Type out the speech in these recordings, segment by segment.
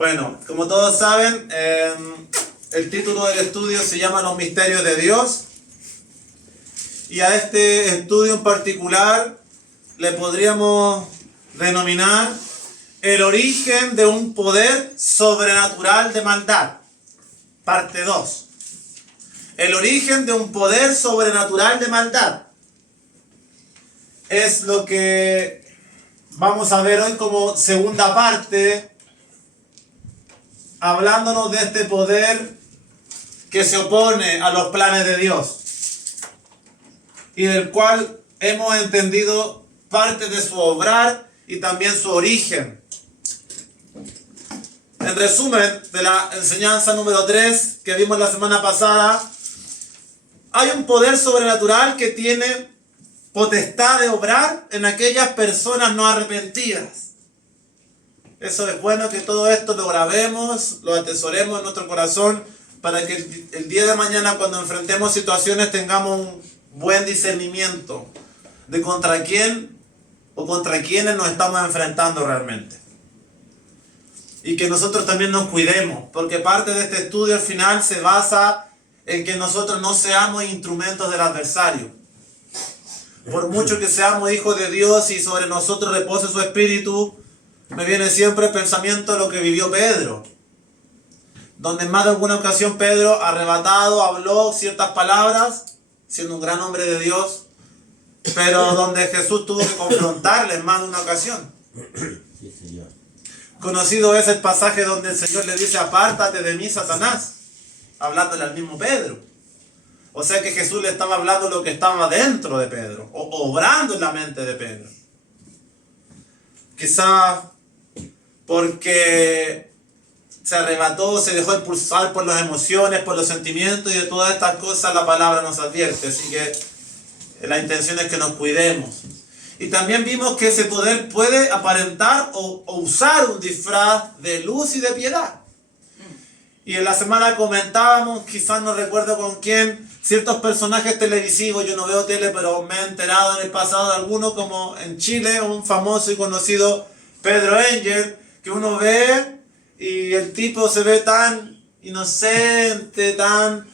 Bueno, como todos saben, el título del estudio se llama Los Misterios de Dios. Y a este estudio en particular le podríamos denominar el origen de un poder sobrenatural de maldad. Parte 2. El origen de un poder sobrenatural de maldad. Es lo que vamos a ver hoy como segunda parte, hablándonos de este poder que se opone a los planes de Dios y del cual hemos entendido parte de su obrar y también su origen. En resumen de la enseñanza número 3 que vimos la semana pasada, hay un poder sobrenatural que tiene potestad de obrar en aquellas personas no arrepentidas. Eso es bueno que todo esto lo grabemos, lo atesoremos en nuestro corazón para que el día de mañana, cuando enfrentemos situaciones, tengamos un buen discernimiento de contra quién o contra quiénes nos estamos enfrentando realmente. Y que nosotros también nos cuidemos, porque parte de este estudio al final se basa en que nosotros no seamos instrumentos del adversario. Por mucho que seamos hijos de Dios y sobre nosotros repose su espíritu, me viene siempre el pensamiento de lo que vivió Pedro, donde en más de alguna ocasión Pedro, arrebatado, habló ciertas palabras, siendo un gran hombre de Dios, pero donde Jesús tuvo que confrontarle en más de una ocasión. Sí, Señor. Conocido es el pasaje donde el Señor le dice: apártate de mí, Satanás, hablándole al mismo Pedro. O sea que Jesús le estaba hablando lo que estaba dentro de Pedro, o obrando en la mente de Pedro. Quizá porque se arrebató, se dejó impulsar por las emociones, por los sentimientos, y de todas estas cosas la palabra nos advierte. Así que la intención es que nos cuidemos. Y también vimos que ese poder puede aparentar o usar un disfraz de luz y de piedad. Y en la semana comentábamos, quizás no recuerdo con quién, ciertos personajes televisivos. Yo no veo tele, pero me he enterado en el pasado de alguno, como en Chile, un famoso y conocido Pedro Engel, que uno ve y el tipo se ve tan inocente, tan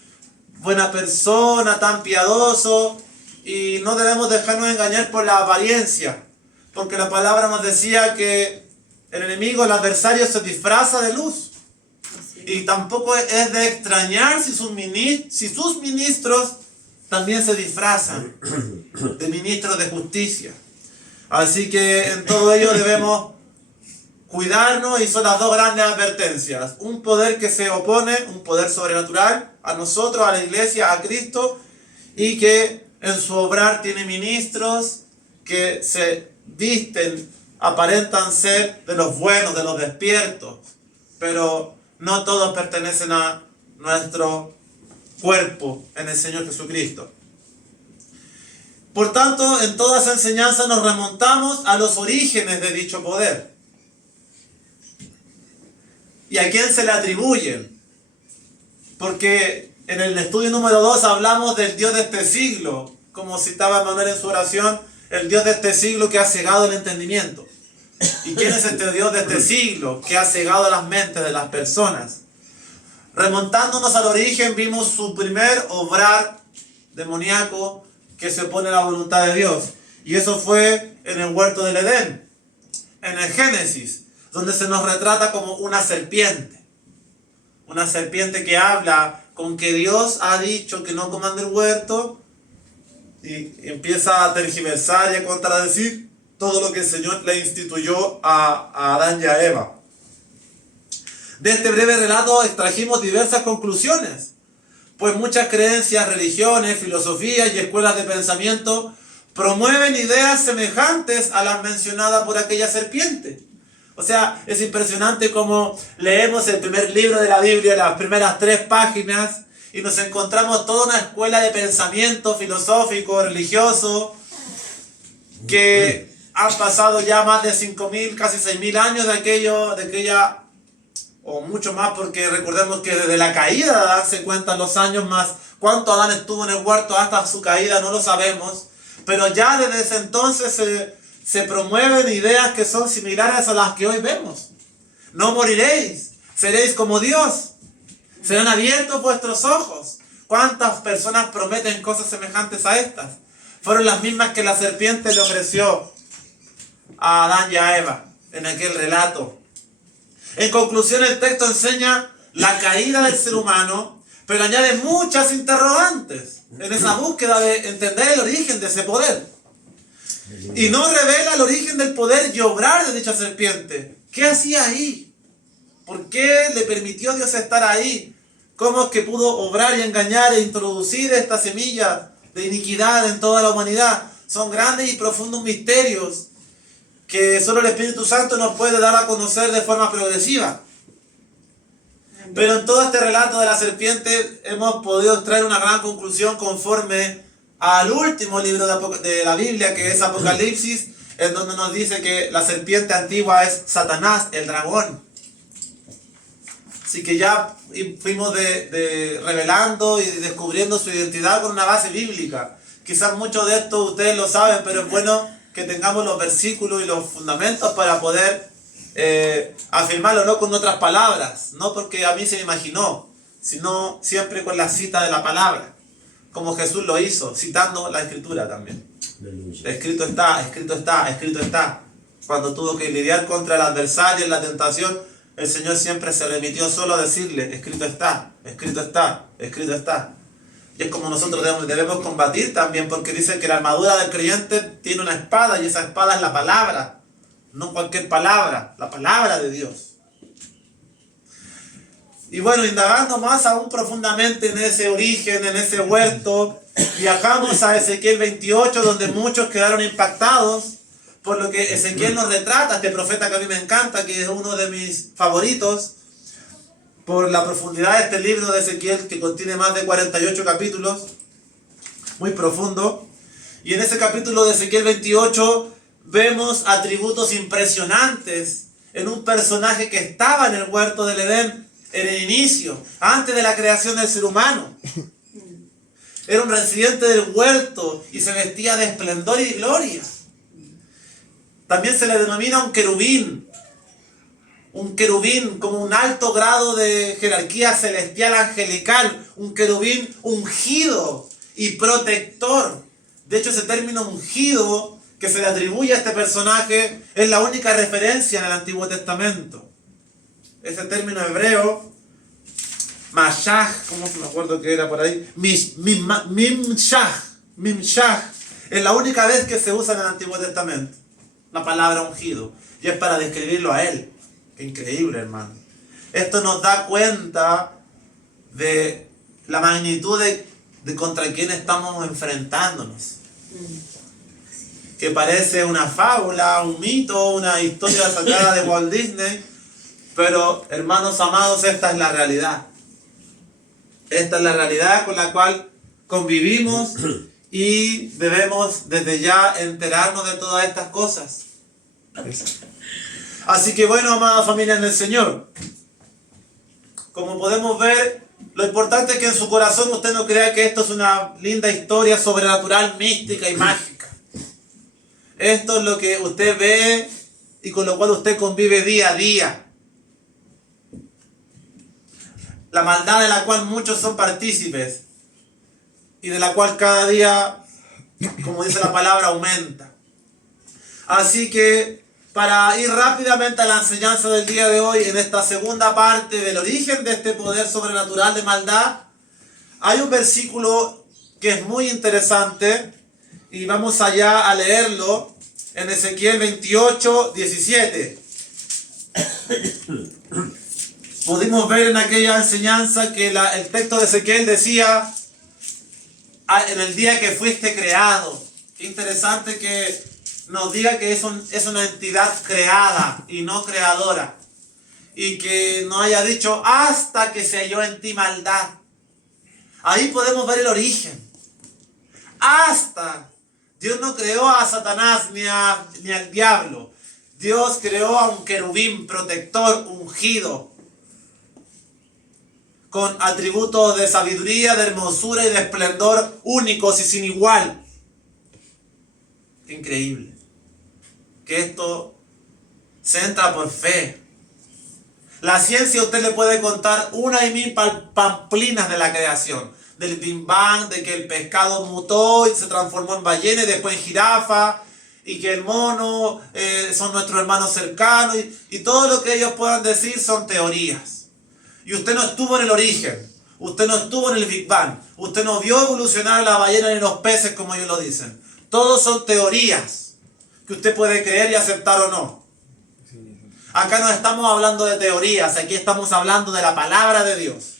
buena persona, tan piadoso, y no debemos dejarnos engañar por la apariencia, porque la palabra nos decía que el enemigo, el adversario, se disfraza de luz. Y tampoco es de extrañar si sus ministros también se disfrazan de ministros de justicia. Así que en todo ello debemos cuidarnos, y son las dos grandes advertencias. Un poder que se opone, un poder sobrenatural a nosotros, a la iglesia, a Cristo, y que en su obrar tiene ministros que se visten, aparentan ser de los buenos, de los despiertos, pero no todos pertenecen a nuestro cuerpo en el Señor Jesucristo. Por tanto, en toda esa enseñanza nos remontamos a los orígenes de dicho poder. ¿Y a quién se le atribuyen? Porque en el estudio número 2 hablamos del Dios de este siglo, como citaba Manuel en su oración, el Dios de este siglo que ha cegado el entendimiento. ¿Y quién es este Dios de este siglo que ha cegado las mentes de las personas? Remontándonos al origen, vimos su primer obrar demoníaco que se opone a la voluntad de Dios. Y eso fue en el huerto del Edén, en el Génesis, donde se nos retrata como una serpiente. Una serpiente que habla con que Dios ha dicho que no coman del huerto, y empieza a tergiversar y a contradecir todo lo que el Señor le instituyó a Adán y a Eva. De este breve relato extrajimos diversas conclusiones, pues muchas creencias, religiones, filosofías y escuelas de pensamiento promueven ideas semejantes a las mencionadas por aquella serpiente. O sea, es impresionante cómo leemos el primer libro de la Biblia, las primeras 3 páginas, y nos encontramos toda una escuela de pensamiento filosófico, religioso, que han pasado ya más de 5.000, casi 6.000 años de aquella, o mucho más, porque recordemos que desde la caída de Adán se cuentan los años, más cuánto Adán estuvo en el huerto hasta su caída no lo sabemos, pero ya desde ese entonces se promueven ideas que son similares a las que hoy vemos. No moriréis, Seréis como Dios. Serán abiertos vuestros ojos. ¿Cuántas personas prometen cosas semejantes a estas? Fueron las mismas que la serpiente le ofreció a Adán y a Eva en aquel relato. En conclusión, el texto enseña la caída del ser humano, pero añade muchas interrogantes en esa búsqueda de entender el origen de ese poder. Y no revela el origen del poder y obrar de dicha serpiente. ¿Qué hacía ahí? ¿Por qué le permitió Dios estar ahí? ¿Cómo es que pudo obrar y engañar e introducir esta semilla de iniquidad en toda la humanidad? Son grandes y profundos misterios que solo el Espíritu Santo nos puede dar a conocer de forma progresiva. Pero en todo este relato de la serpiente hemos podido extraer una gran conclusión conforme al último libro de la Biblia, que es Apocalipsis, en donde nos dice que la serpiente antigua es Satanás, el dragón. Así que ya fuimos revelando y descubriendo su identidad con una base bíblica. Quizás muchos de esto ustedes lo saben, pero es bueno que tengamos los versículos y los fundamentos para poder afirmarlo, no con otras palabras, no porque a mí se me imaginó, sino siempre con la cita de la palabra, como Jesús lo hizo, citando la Escritura también. Escrito está, escrito está, escrito está. Cuando tuvo que lidiar contra el adversario en la tentación, el Señor siempre se remitió solo a decirle, escrito está, escrito está, escrito está. Y es como nosotros debemos combatir también, porque dice que la armadura del creyente tiene una espada, y esa espada es la palabra. No cualquier palabra, la palabra de Dios. Y bueno, indagando más aún profundamente en ese origen, en ese huerto, viajamos a Ezequiel 28, donde muchos quedaron impactados por lo que Ezequiel nos retrata, este profeta que a mí me encanta, que es uno de mis favoritos, por la profundidad de este libro de Ezequiel, que contiene más de 48 capítulos, muy profundo. Y en ese capítulo de Ezequiel 28 vemos atributos impresionantes en un personaje que estaba en el huerto del Edén en el inicio, antes de la creación del ser humano. Era un residente del huerto y se vestía de esplendor y gloria. También se le denomina un querubín como un alto grado de jerarquía celestial angelical, un querubín ungido y protector. De hecho, ese término ungido que se le atribuye a este personaje es la única referencia en el Antiguo Testamento. Ese término hebreo, Mashach, ¿cómo me acuerdo que era por ahí? Mimshach, es la única vez que se usa en el Antiguo Testamento la palabra ungido, y es para describirlo a él. Qué increíble, hermano. Esto nos da cuenta de la magnitud de contra quién estamos enfrentándonos. Que parece una fábula, un mito, una historia sacada de Walt Disney, pero hermanos amados, esta es la realidad. Esta es la realidad con la cual convivimos y debemos desde ya enterarnos de todas estas cosas. Así que bueno, amada familia en el Señor, como podemos ver, lo importante es que en su corazón usted no crea que esto es una linda historia sobrenatural, mística y mágica. Esto es lo que usted ve y con lo cual usted convive día a día. La maldad de la cual muchos son partícipes y de la cual cada día, como dice la palabra, aumenta. Así que para ir rápidamente a la enseñanza del día de hoy, en esta segunda parte del origen de este poder sobrenatural de maldad, hay un versículo que es muy interesante y vamos allá a leerlo en Ezequiel 28, 17. Pudimos ver en aquella enseñanza que el texto de Ezequiel decía, en el día que fuiste creado. Qué interesante que nos diga que es una entidad creada y no creadora. Y que no haya dicho hasta que se halló en ti maldad. Ahí podemos ver el origen. Hasta. Dios no creó a Satanás ni al diablo. Dios creó a un querubín protector ungido, con atributos de sabiduría, de hermosura y de esplendor únicos y sin igual. Qué increíble. Que esto se entra por fe. La ciencia usted le puede contar una y mil pamplinas de la creación. Del Big Bang, de que el pescado mutó y se transformó en ballena y después en jirafa, y que el mono son nuestros hermanos cercanos, y todo lo que ellos puedan decir son teorías. Y usted no estuvo en el origen, usted no estuvo en el Big Bang, usted no vio evolucionar la ballena ni los peces como ellos lo dicen. Todos son teorías que usted puede creer y aceptar o no. Acá no estamos hablando de teorías, aquí estamos hablando de la palabra de Dios.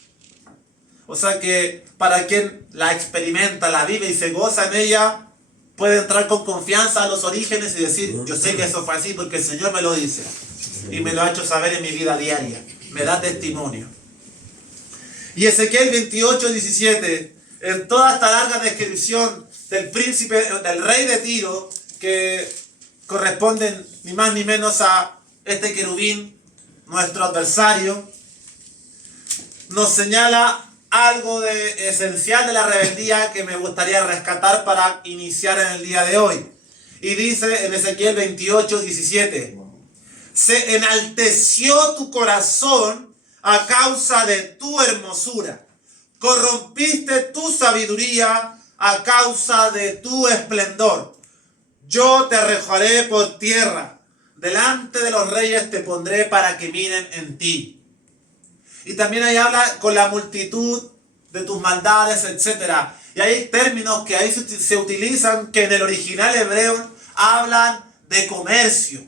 O sea que para quien la experimenta, la vive y se goza en ella, puede entrar con confianza a los orígenes y decir, yo sé que eso fue así porque el Señor me lo dice. Y me lo ha hecho saber en mi vida diaria. Me da testimonio. Y Ezequiel 28:17, en toda esta larga descripción del príncipe, del rey de Tiro, que corresponden ni más ni menos a este querubín, nuestro adversario, nos señala algo de esencial de la rebeldía que me gustaría rescatar para iniciar en el día de hoy. Y dice en Ezequiel 28:17, se enalteció tu corazón a causa de tu hermosura, corrompiste tu sabiduría a causa de tu esplendor. Yo te arrojaré por tierra, delante de los reyes te pondré para que miren en ti. Y también ahí habla con la multitud de tus maldades, etc. Y hay términos que ahí se utilizan que en el original hebreo hablan de comercio.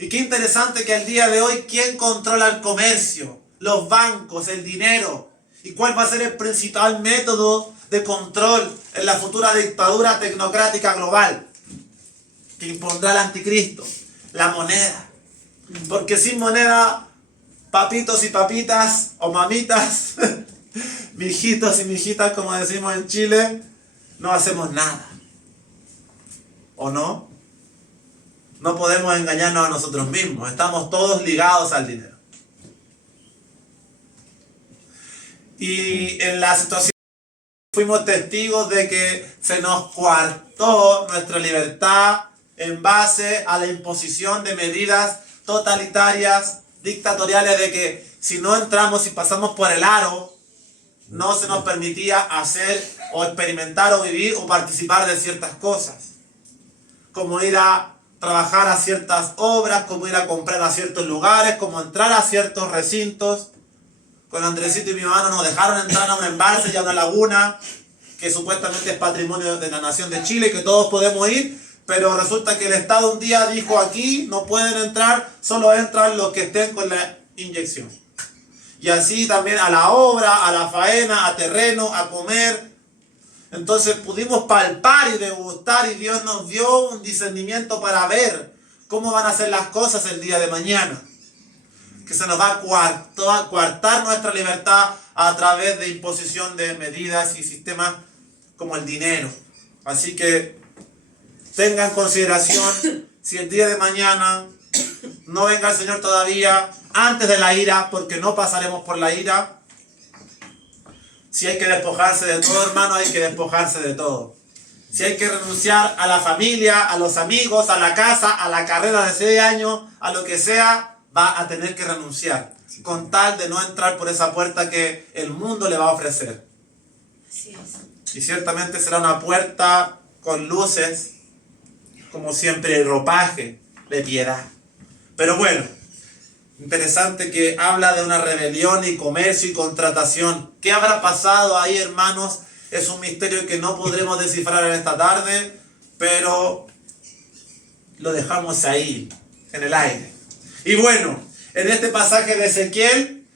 Y qué interesante que al día de hoy, ¿quién controla el comercio? Los bancos, el dinero. ¿Y cuál va a ser el principal método de control en la futura dictadura tecnocrática global que impondrá el anticristo? La moneda. Porque sin moneda, papitos y papitas, o mamitas, mijitos y mijitas, como decimos en Chile, no hacemos nada. ¿O no? No podemos engañarnos a nosotros mismos. Estamos todos ligados al dinero. Y en la situación fuimos testigos de que se nos coartó nuestra libertad en base a la imposición de medidas totalitarias, dictatoriales, de que si no entramos y pasamos por el aro, no se nos permitía hacer o experimentar o vivir o participar de ciertas cosas, como ir a trabajar a ciertas obras, como ir a comprar a ciertos lugares, como entrar a ciertos recintos. Con Andresito y mi hermano nos dejaron entrar a un embalse y a una laguna que supuestamente es patrimonio de la nación de Chile, que todos podemos ir, pero resulta que el Estado un día dijo: aquí no pueden entrar, solo entran los que estén con la inyección. Y así también a la obra, a la faena, a terreno, a comer. Entonces pudimos palpar y degustar, y Dios nos dio un discernimiento para ver cómo van a ser las cosas el día de mañana. Que se nos va a coartar nuestra libertad a través de imposición de medidas y sistemas como el dinero. Así que tengan consideración, si el día de mañana no venga el Señor todavía, antes de la ira, porque no pasaremos por la ira. Si hay que despojarse de todo, hermano, hay que despojarse de todo. Si hay que renunciar a la familia, a los amigos, a la casa, a la carrera de 6 años, a lo que sea, va a tener que renunciar, con tal de no entrar por esa puerta que el mundo le va a ofrecer. Así es. Y ciertamente será una puerta con luces, como siempre, ropaje de piedad. Pero bueno, interesante que habla de una rebelión y comercio y contratación. ¿Qué habrá pasado ahí, hermanos? Es un misterio que no podremos descifrar en esta tarde, pero lo dejamos ahí, en el aire. Y bueno, en este pasaje de Ezequiel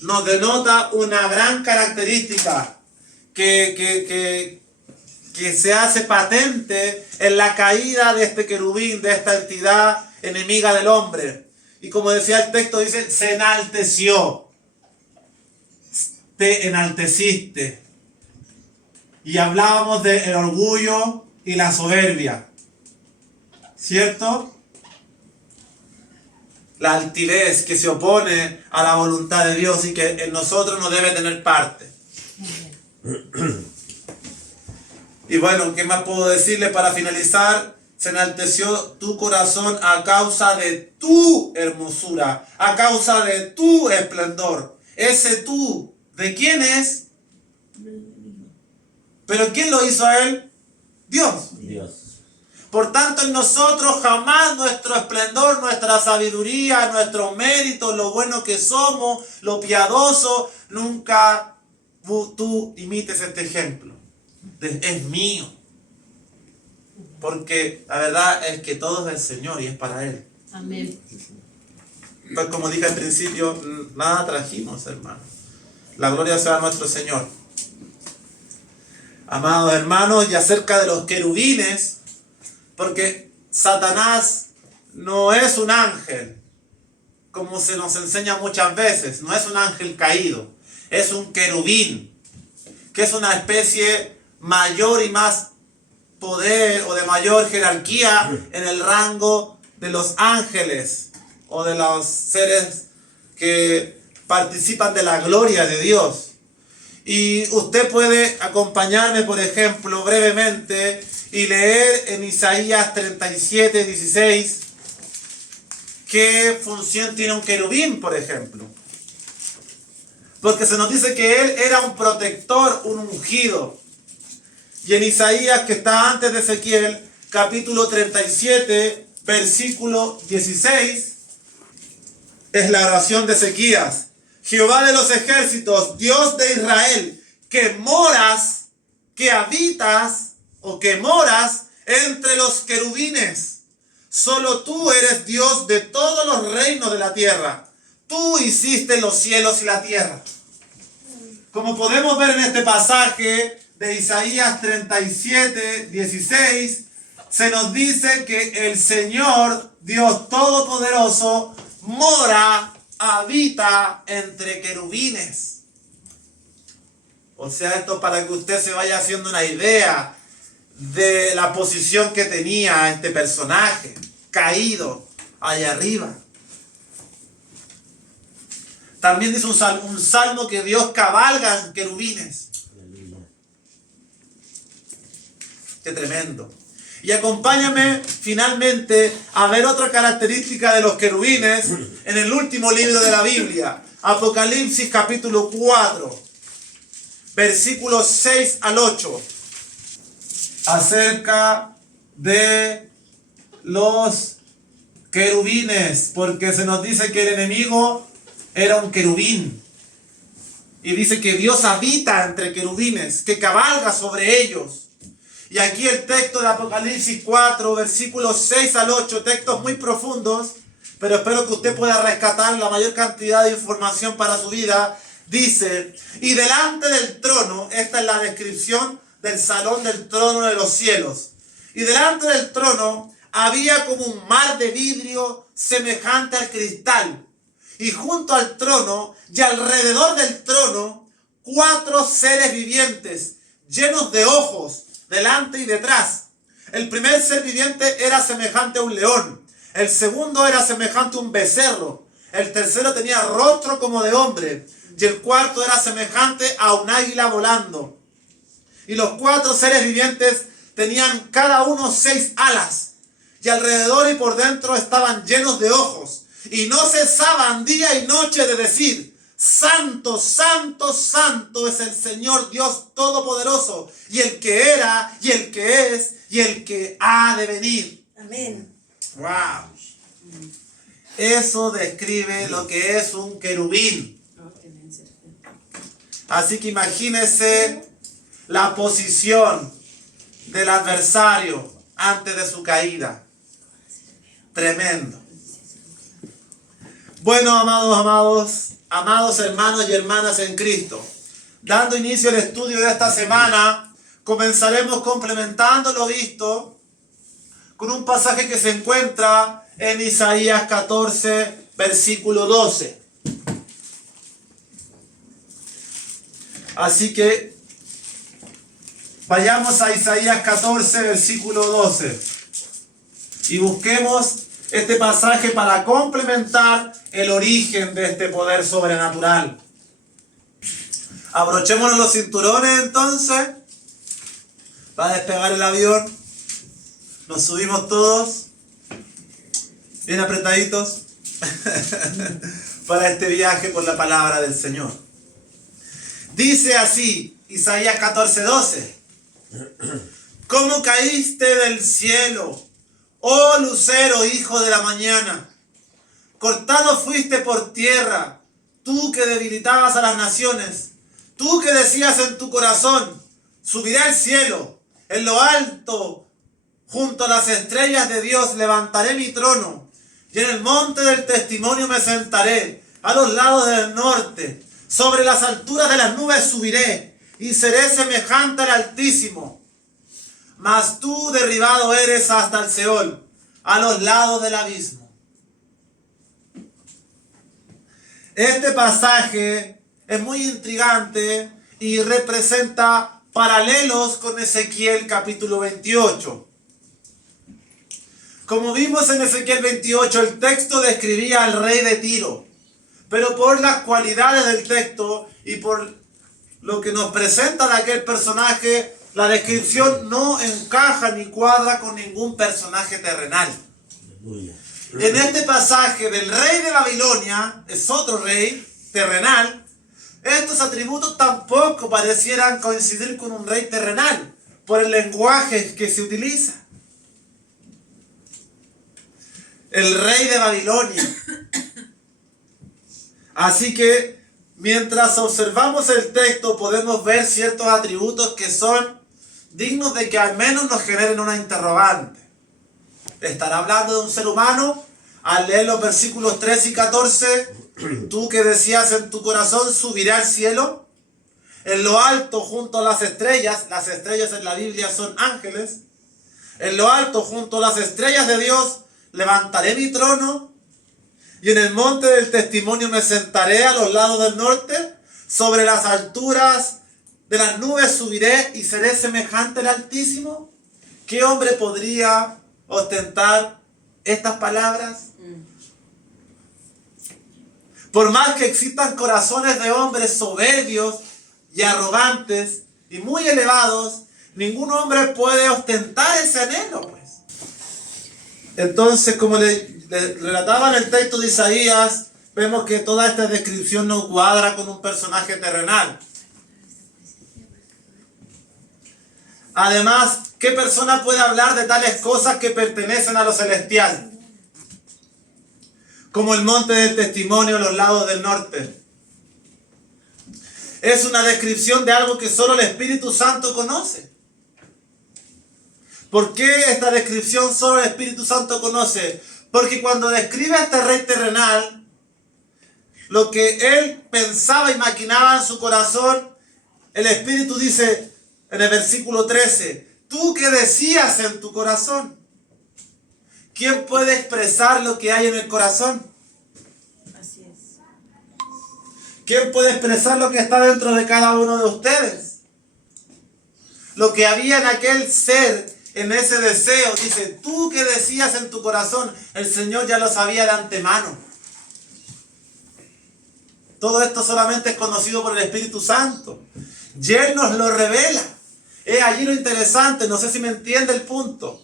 nos denota una gran característica que se hace patente en la caída de este querubín, de esta entidad enemiga del hombre. Y como decía el texto, dice, se enalteció. Te enalteciste. Y hablábamos del orgullo y la soberbia, ¿cierto? La altivez que se opone a la voluntad de Dios y que en nosotros no debe tener parte. Y bueno, ¿qué más puedo decirle para finalizar? se enalteció tu corazón a causa de tu hermosura, a causa de tu esplendor. Ese tú, ¿de quién es? ¿Pero quién lo hizo a él? Dios. Dios. Por tanto, en nosotros jamás nuestro esplendor, nuestra sabiduría, nuestros méritos, lo bueno que somos, lo piadoso, nunca tú imites este ejemplo. Es mío. Porque la verdad es que todo es del Señor y es para Él. Amén. Pues como dije al principio, nada trajimos, hermanos. La gloria sea a nuestro Señor. Amados hermanos, y acerca de los querubines, porque Satanás no es un ángel, como se nos enseña muchas veces, no es un ángel caído, es un querubín, que es una especie mayor y más poder o de mayor jerarquía en el rango de los ángeles o de los seres que participan de la gloria de Dios. Y usted puede acompañarme, por ejemplo, brevemente y leer en Isaías 37, 16 qué función tiene un querubín, por ejemplo. Porque se nos dice que él era un protector, un ungido. Y en Isaías, que está antes de Ezequiel, capítulo 37, versículo 16, es la oración de Ezequías. Jehová de los ejércitos, Dios de Israel, que moras, que habitas o que moras entre los querubines. Solo tú eres Dios de todos los reinos de la tierra. Tú hiciste los cielos y la tierra. Como podemos ver en este pasaje de Isaías 37, 16, se nos dice que el Señor, Dios Todopoderoso, mora, habita entre querubines. O sea, esto para que usted se vaya haciendo una idea de la posición que tenía este personaje, caído allá arriba. También dice un salmo que Dios cabalga en querubines. Qué tremendo. Y acompáñame finalmente a ver otra característica de los querubines en el último libro de la Biblia, Apocalipsis capítulo 4, versículos 6 al 8, acerca de los querubines, porque se nos dice que el enemigo era un querubín. Y dice que Dios habita entre querubines, que cabalga sobre ellos. Y aquí el texto de Apocalipsis 4, versículos 6 al 8, textos muy profundos, pero espero que usted pueda rescatar la mayor cantidad de información para su vida. Dice, y delante del trono, esta es la descripción del salón del trono de los cielos, y delante del trono había como un mar de vidrio semejante al cristal, y junto al trono y alrededor del trono 4 seres vivientes, llenos de ojos, delante y detrás. El primer ser viviente era semejante a un león, el segundo era semejante a un becerro, el tercero tenía rostro como de hombre, y el cuarto era semejante a un águila volando. Y los 4 seres vivientes tenían cada uno 6 alas, y alrededor y por dentro estaban llenos de ojos, y no cesaban día y noche de decir, Santo, santo, santo es el Señor Dios Todopoderoso, y el que era, y el que es, y el que ha de venir. Amén. Wow. Eso describe lo que es un querubín. Así que imagínese la posición del adversario antes de su caída. Tremendo. Bueno, amados hermanos y hermanas en Cristo, dando inicio al estudio de esta semana, comenzaremos complementando lo visto con un pasaje que se encuentra en Isaías 14, versículo 12. Así que vayamos a Isaías 14, versículo 12 y busquemos este pasaje para complementar el origen de este poder sobrenatural. Abrochémonos los cinturones entonces para despegar el avión. Nos subimos todos, bien apretaditos, para este viaje por la palabra del Señor. Dice así, Isaías 14:12. ¿Cómo caíste del cielo, oh lucero, hijo de la mañana? Cortado fuiste por tierra, tú que debilitabas a las naciones, tú que decías en tu corazón, subiré al cielo, en lo alto, junto a las estrellas de Dios, levantaré mi trono, y en el monte del testimonio me sentaré, a los lados del norte, sobre las alturas de las nubes subiré, y seré semejante al Altísimo. Mas tú derribado eres hasta el Seol, a los lados del abismo. Este pasaje es muy intrigante y representa paralelos con Ezequiel capítulo 28. Como vimos en Ezequiel 28, el texto describía al rey de Tiro, pero por las cualidades del texto y por lo que nos presenta de aquel personaje, la descripción no encaja ni cuadra con ningún personaje terrenal. En este pasaje del rey de Babilonia, es otro rey terrenal, estos atributos tampoco parecieran coincidir con un rey terrenal, por el lenguaje que se utiliza. El rey de Babilonia. Así que, mientras observamos el texto, podemos ver ciertos atributos que son dignos de que al menos nos generen una interrogante. ¿Estará hablando de un ser humano? Al leer los versículos 13 y 14, tú que decías en tu corazón, subiré al cielo, en lo alto junto a las estrellas en la Biblia son ángeles, en lo alto junto a las estrellas de Dios, levantaré mi trono, y en el monte del testimonio me sentaré a los lados del norte, sobre las alturas de las nubes subiré y seré semejante al Altísimo. ¿Qué hombre podría ostentar estas palabras? Por más que existan corazones de hombres soberbios y arrogantes y muy elevados, ningún hombre puede ostentar ese anhelo, pues. Entonces, como le relataba en el texto de Isaías, vemos que toda esta descripción no cuadra con un personaje terrenal. Además, ¿qué persona puede hablar de tales cosas que pertenecen a lo celestial? Como el monte del testimonio, los lados del norte. Es una descripción de algo que solo el Espíritu Santo conoce. ¿Por qué esta descripción solo el Espíritu Santo conoce? Porque cuando describe a este rey terrenal, lo que él pensaba y maquinaba en su corazón, el Espíritu dice en el versículo 13, tú que decías en tu corazón. ¿Quién puede expresar lo que hay en el corazón? Así es. ¿Quién puede expresar lo que está dentro de cada uno de ustedes? Lo que había en aquel ser, en ese deseo, dice, tú que decías en tu corazón, el Señor ya lo sabía de antemano. Todo esto solamente es conocido por el Espíritu Santo. Y Él nos lo revela. Es allí lo interesante, no sé si me entiende el punto,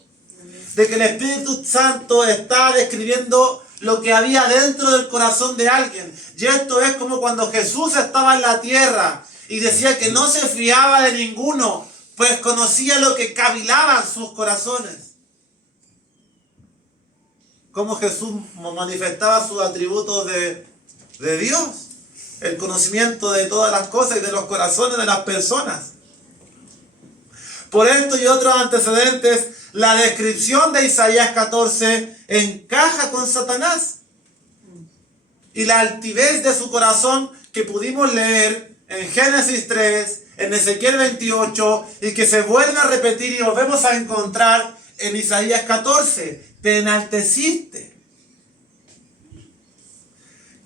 de que el Espíritu Santo está describiendo lo que había dentro del corazón de alguien. Y esto es como cuando Jesús estaba en la tierra y decía que no se fiaba de ninguno, pues conocía lo que cavilaba en sus corazones. Como Jesús manifestaba sus atributos de Dios, el conocimiento de todas las cosas y de los corazones de las personas. Por esto y otros antecedentes, la descripción de Isaías 14 encaja con Satanás. Y la altivez de su corazón que pudimos leer en Génesis 3, en Ezequiel 28, y que se vuelve a repetir y volvemos a encontrar en Isaías 14. Te enalteciste.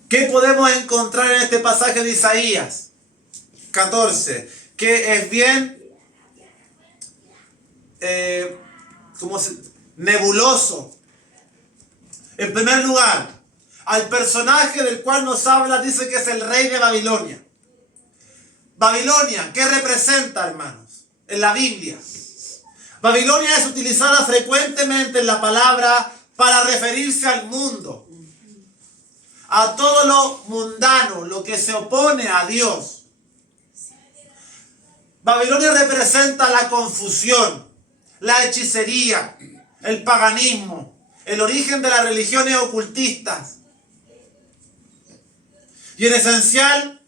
¿Qué podemos encontrar en este pasaje de Isaías 14? Que es bien nebuloso. En primer lugar, al personaje del cual nos habla dice que es el rey de Babilonia. Babilonia, ¿qué representa, hermanos? En la Biblia. Babilonia es utilizada frecuentemente en la palabra para referirse al mundo, a todo lo mundano, lo que se opone a Dios. Babilonia representa la confusión, la hechicería, el paganismo, el origen de las religiones ocultistas. Y en esencial,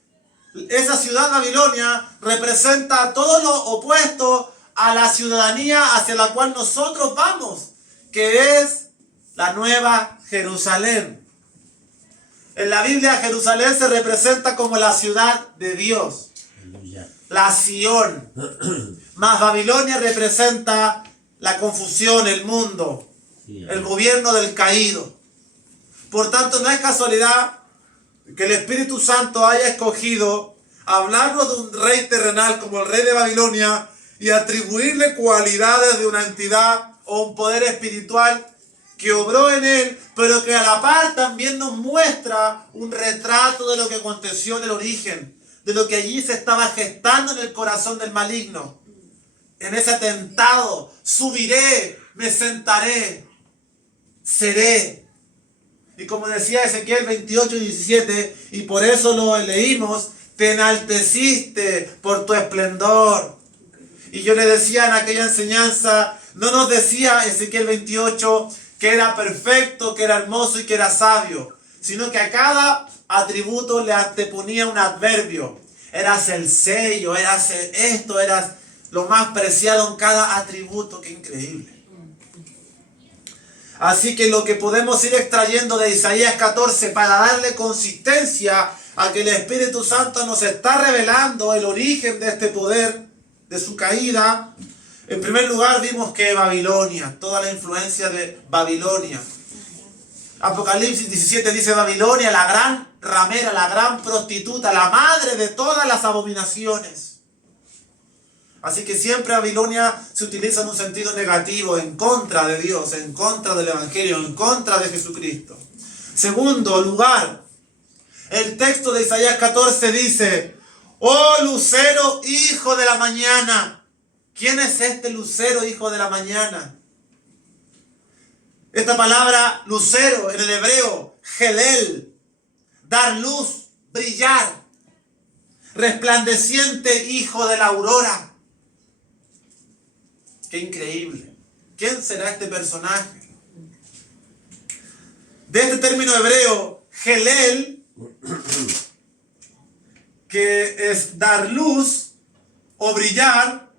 esa ciudad Babilonia representa todo lo opuesto a la ciudadanía hacia la cual nosotros vamos, que es la Nueva Jerusalén. En la Biblia, Jerusalén se representa como la ciudad de Dios, la Sión. Más Babilonia representa la confusión, el mundo, el gobierno del caído. Por tanto, no es casualidad que el Espíritu Santo haya escogido hablarnos de un rey terrenal como el rey de Babilonia y atribuirle cualidades de una entidad o un poder espiritual que obró en él, pero que a la par también nos muestra un retrato de lo que aconteció en el origen, de lo que allí se estaba gestando en el corazón del maligno. En ese atentado, subiré, me sentaré, seré. Y como decía Ezequiel 28:17, y por eso lo leímos, te enalteciste por tu esplendor. Y yo le decía en aquella enseñanza, no nos decía Ezequiel 28 que era perfecto, que era hermoso y que era sabio, sino que a cada atributo le anteponía un adverbio. Eras el sello, eras esto, eras lo más preciado en cada atributo. ¡Qué increíble! Así que lo que podemos ir extrayendo de Isaías 14 para darle consistencia a que el Espíritu Santo nos está revelando el origen de este poder, de su caída. En primer lugar vimos que Babilonia, toda la influencia de Babilonia. Apocalipsis 17 dice Babilonia, la gran ramera, la gran prostituta, la madre de todas las abominaciones. Así que siempre Babilonia se utiliza en un sentido negativo, en contra de Dios, en contra del Evangelio, en contra de Jesucristo. Segundo lugar, el texto de Isaías 14 dice, oh lucero, hijo de la mañana. ¿Quién es este lucero, hijo de la mañana? Esta palabra lucero en el hebreo, gelel, dar luz, brillar, resplandeciente hijo de la aurora. ¡Qué increíble! ¿Quién será este personaje? De este término hebreo, gelel, que es dar luz o brillar,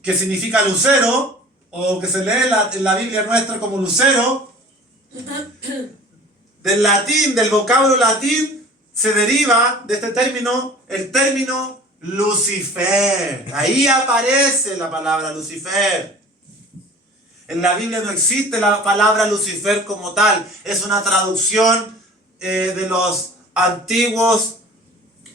que significa lucero, o que se lee en la Biblia nuestra como lucero, del latín, del vocablo latín, se deriva de este término, el término Lucifer. Ahí aparece la palabra Lucifer. En la Biblia no existe la palabra Lucifer como tal. Es una traducción de los antiguos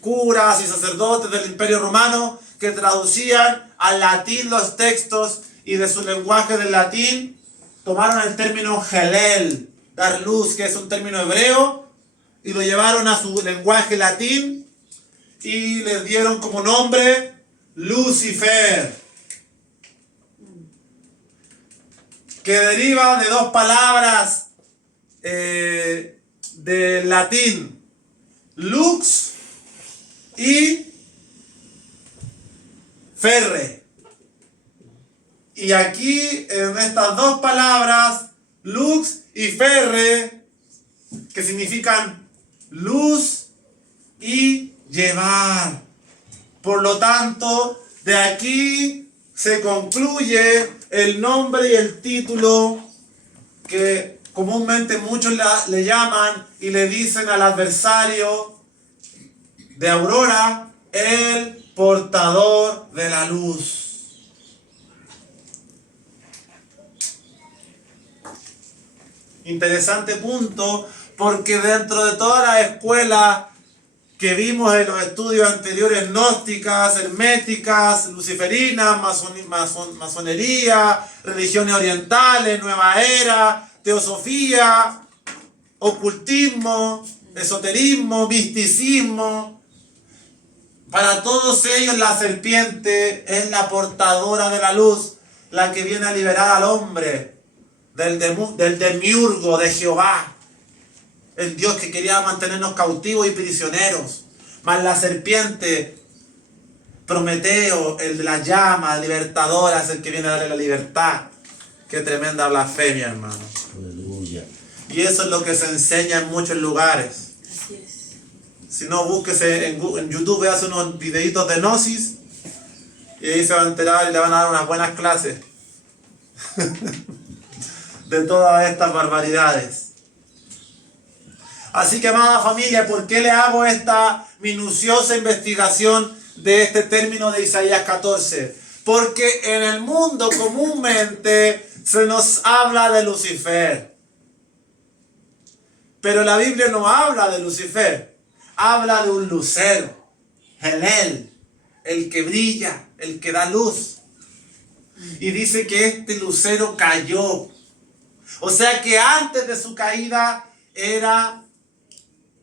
curas y sacerdotes del Imperio Romano que traducían al latín los textos y de su lenguaje del latín tomaron el término gelel, dar luz, que es un término hebreo, y lo llevaron a su lenguaje latín y le dieron como nombre Lucifer, que deriva de dos palabras del latín, lux y ferre. Y aquí en estas dos palabras, lux y ferre, que significan luz y llevar. Por lo tanto, de aquí se concluye el nombre y el título que comúnmente muchos le llaman y le dicen al adversario de Aurora, el portador de la luz. Interesante punto, porque dentro de toda la escuela que vimos en los estudios anteriores, gnósticas, herméticas, luciferinas, masonería, religiones orientales, nueva era, teosofía, ocultismo, esoterismo, misticismo, Para todos ellos la serpiente es la portadora de la luz, la que viene a liberar al hombre del demiurgo de Jehová, el Dios que quería mantenernos cautivos y prisioneros. Mas la serpiente, Prometeo, el de la llama libertadora, es el que viene a darle la libertad. Qué tremenda blasfemia, hermano. Aleluya. Y eso es lo que se enseña en muchos lugares. Así es. Si no, búsquese en YouTube, hace unos videitos de Gnosis y ahí se va a enterar y le van a dar unas buenas clases de todas estas barbaridades. Así que, amada familia, ¿por qué le hago esta minuciosa investigación de este término de Isaías 14? Porque en el mundo comúnmente se nos habla de Lucifer. Pero la Biblia no habla de Lucifer. Habla de un lucero, Helel, el que brilla, el que da luz. Y dice que este lucero cayó. O sea que antes de su caída era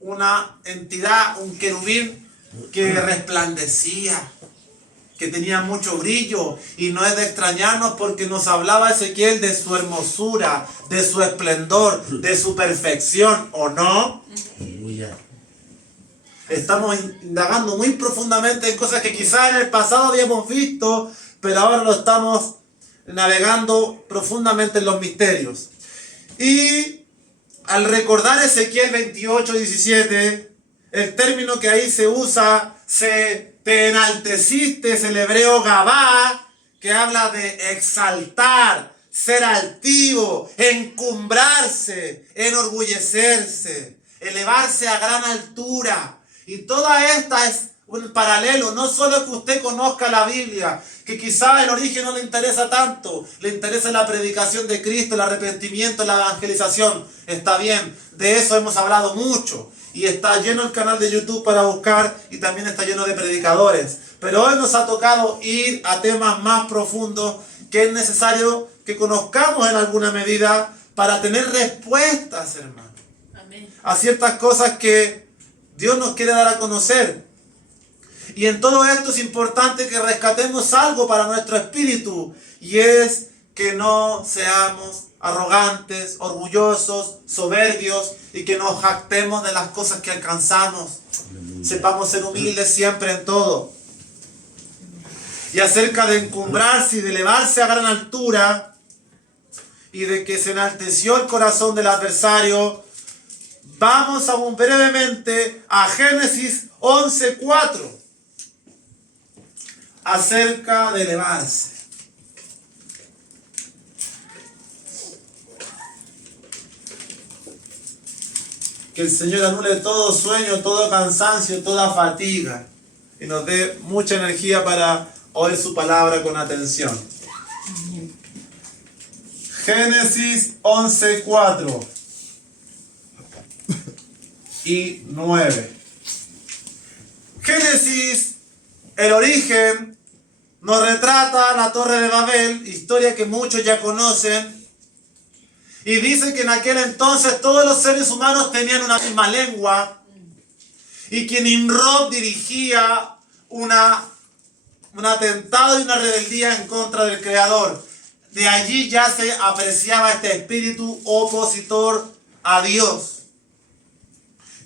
una entidad, un querubín que resplandecía, que tenía mucho brillo. Y no es de extrañarnos porque nos hablaba Ezequiel de su hermosura, de su esplendor, de su perfección, ¿o no? Aleluya. Estamos indagando muy profundamente en cosas que quizás en el pasado habíamos visto, pero ahora lo estamos navegando profundamente en los misterios. Y al recordar Ezequiel 28:17, el término que ahí se usa, te enalteciste, es el hebreo gabá, que habla de exaltar, ser altivo, encumbrarse, enorgullecerse, elevarse a gran altura. Y toda esta es un paralelo, no solo que usted conozca la Biblia, que quizá el origen no le interesa tanto, le interesa la predicación de Cristo, el arrepentimiento, la evangelización, está bien, de eso hemos hablado mucho, y está lleno el canal de YouTube para buscar, y también está lleno de predicadores, pero hoy nos ha tocado ir a temas más profundos, que es necesario que conozcamos en alguna medida, para tener respuestas, hermano, Amén. a ciertas cosas que Dios nos quiere dar a conocer. Y en todo esto es importante que rescatemos algo para nuestro espíritu, y es que no seamos arrogantes, orgullosos, soberbios, y que nos jactemos de las cosas que alcanzamos. Aleluya. Sepamos ser humildes siempre en todo. Y acerca de encumbrarse y de elevarse a gran altura, y de que se enalteció el corazón del adversario, vamos aún brevemente a Génesis 11:4. Acerca de elevarse. Que el Señor anule todo sueño, todo cansancio, toda fatiga, y nos dé mucha energía para oír su palabra con atención. Génesis 11:4 y 9. Génesis, el origen, nos retrata la Torre de Babel, historia que muchos ya conocen, y dice que en aquel entonces todos los seres humanos tenían una misma lengua, y que Nimrod dirigía un atentado y una rebeldía en contra del Creador. De allí ya se apreciaba este espíritu opositor a Dios,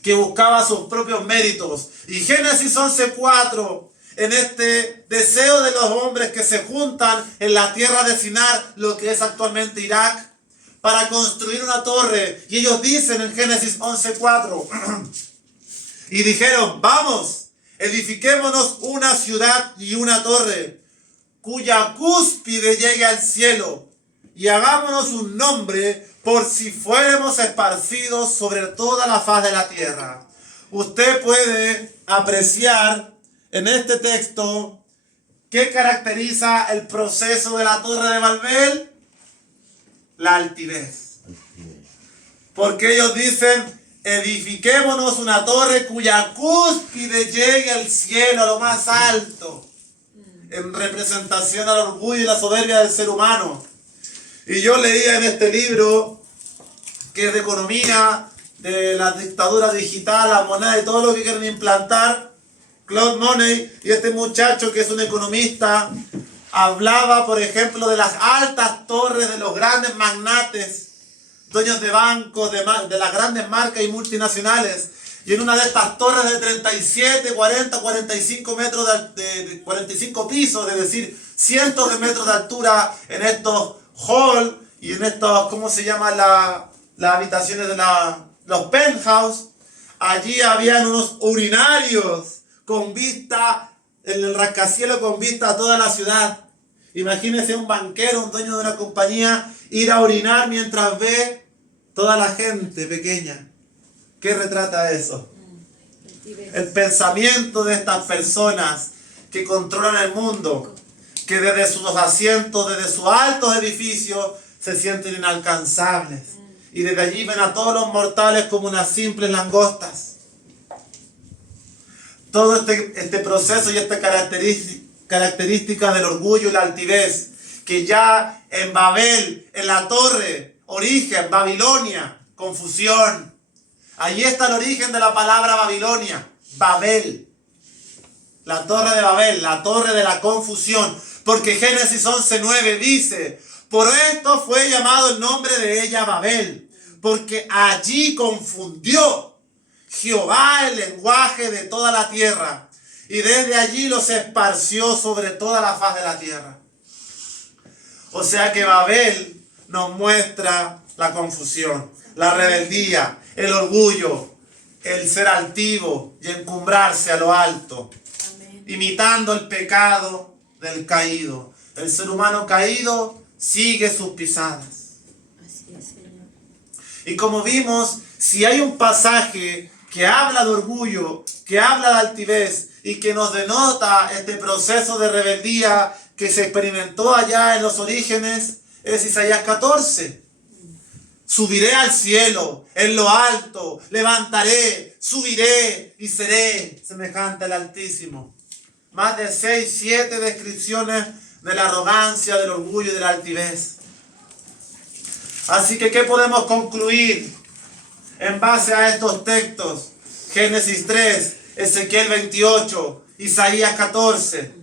que buscaba sus propios méritos. Y Génesis 11:4, en este deseo de los hombres que se juntan en la tierra de Sinar, lo que es actualmente Irak, para construir una torre. Y ellos dicen en Génesis 11:4, y dijeron, vamos, edifiquémonos una ciudad y una torre, cuya cúspide llegue al cielo, y hagámonos un nombre por si fuéramos esparcidos sobre toda la faz de la tierra. Usted puede apreciar en este texto qué caracteriza el proceso de la Torre de Babel: la altivez. Porque ellos dicen, edifiquémonos una torre cuya cúspide llegue al cielo, a lo más alto, en representación al orgullo y la soberbia del ser humano. Y yo leía en este libro, que es de economía, de la dictadura digital, la moneda y todo lo que quieren implantar, Claude Money, y este muchacho que es un economista, hablaba, por ejemplo, de las altas torres de los grandes magnates, dueños de bancos, de las grandes marcas y multinacionales. Y en una de estas torres de 37, 40, 45 metros de 45 pisos, es decir, cientos de metros de altura, en estos halls y en estos, ¿cómo se llama? Las habitaciones de los penthouse. Allí habían unos urinarios con vista, en el rascacielos con vista a toda la ciudad. Imagínese un banquero, un dueño de una compañía, ir a orinar mientras ve toda la gente pequeña. ¿Qué retrata eso? El pensamiento de estas personas que controlan el mundo, que desde sus asientos, desde sus altos edificios, se sienten inalcanzables. Y desde allí ven a todos los mortales como unas simples langostas. Todo este proceso y esta característica del orgullo y la altivez, que ya en Babel, en la torre, origen, Babilonia, confusión. Allí está el origen de la palabra Babilonia, Babel. La torre de Babel, la torre de la confusión. Porque Génesis 11:9 dice, por esto fue llamado el nombre de ella Babel, porque allí confundió Jehová el lenguaje de toda la tierra, y desde allí los esparció sobre toda la faz de la tierra. O sea que Babel nos muestra la confusión, la rebeldía, el orgullo, el ser altivo y encumbrarse a lo alto, Amén. imitando el pecado del caído. El ser humano caído sigue sus pisadas. Así es, Señor. Y como vimos, si hay un pasaje que habla de orgullo, que habla de altivez y que nos denota este proceso de rebeldía que se experimentó allá en los orígenes, es Isaías 14. Subiré al cielo, en lo alto, levantaré, subiré y seré semejante al Altísimo. Más de 6, 7 descripciones de la arrogancia, del orgullo y de la altivez. Así que, ¿qué podemos concluir en base a estos textos? Génesis 3, Ezequiel 28, Isaías 14.